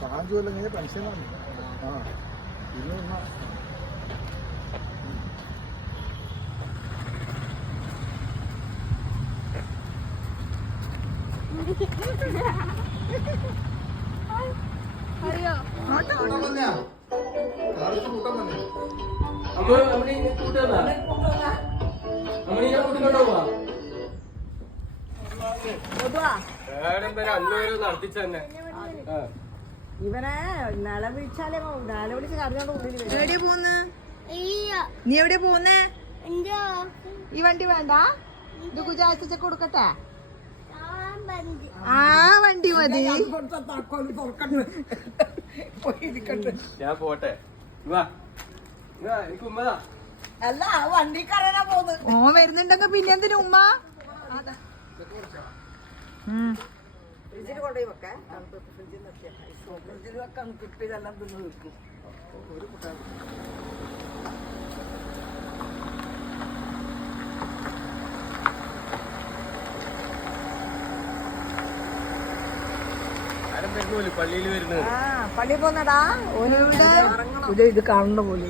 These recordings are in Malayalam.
സാഞ്ചുല്ലെങ്കിൽ പെൻഷനാണ്. ആ ഇന്ന് ഇവനെ നില വിളിച്ചാലേ നില വിളിച്ച് കറിഞ്ഞോണ്ട് ഉള്ളിൽ എവിടെയാ പോന്ന്? നീ എവിടെയാ പോന്നേ? ഈ വണ്ടി വേണ്ട, ഇത് കുജാച്ച കൊടുക്കട്ടെ. ആ വണ്ടി മതി. ഞാൻ പോട്ടെ. അല്ല വണ്ടി കറങ്ങാൻ പോന്ന്. ഓ വരുന്നുണ്ടെങ്കിൽ പിന്നെ എന്തിനു ഉമ്മ? ഫ്രിഡ്ജിൽ കൊണ്ടുപോയി വെക്കാൻ. ഫ്രിഡ്ജിൽ വെക്കാൻ കിട്ടിയതെല്ലാം തിന്ന് വെക്കും. പള്ളിയിൽ വരുന്നത്. പള്ളി പോന്നടാ ഇത് കാണുന്ന പോലെ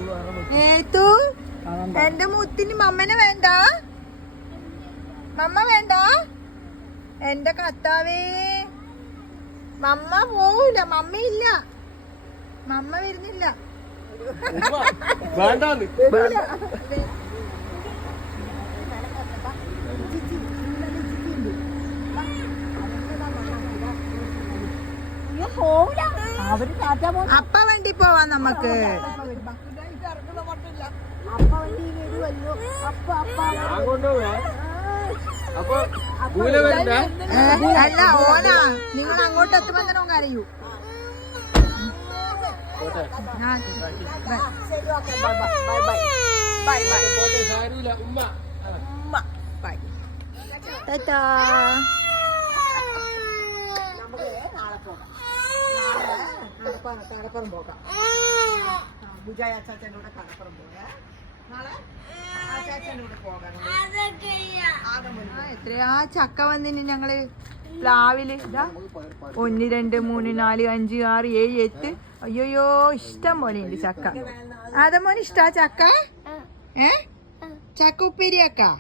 ഏത്തു എന്റെ മുത്തിന് മമ്മനെ വേണ്ട, മമ്മ വേണ്ട. എന്റെ കത്താവേ, മമ്മ പോവൂല, മമ്മയില്ല, മമ്മ വരുന്നില്ല. വേണ്ടാന്ന് അവര് കാറ്റാ പോകും. അപ്പ വണ്ടി പോവാൻ നമുക്ക്. അപ്പ വണ്ടി വരുമല്ലോ. അപ്പ ഞാൻ കൊണ്ടുപോവാ. അപ്പൊ അല്ല ഓനാ, നിങ്ങൾ അങ്ങോട്ട് എത്തുമ്പോ തന്നെ ഓൻ കരയൂ. ടാറ്റാ. കടപ്പുറം പോകാം. ബുജായ അച്ചാച്ചനോട് കടപ്പുറം പോകാം. നാളെ അച്ചാച്ചനോട് പോകാം. എത്രയാ ചക്ക വന്നിന് ഞങ്ങള് പ്ലാവില്. ഇതാ 1 2 3 4 5 6 7 8. അയ്യോയ്യോ ഇഷ്ടം പോലെ ഉണ്ട് ചക്ക. അതമോന് ഇഷ്ടാ ചക്ക? ചക്ക ഉപ്പേരിയാക്കാ?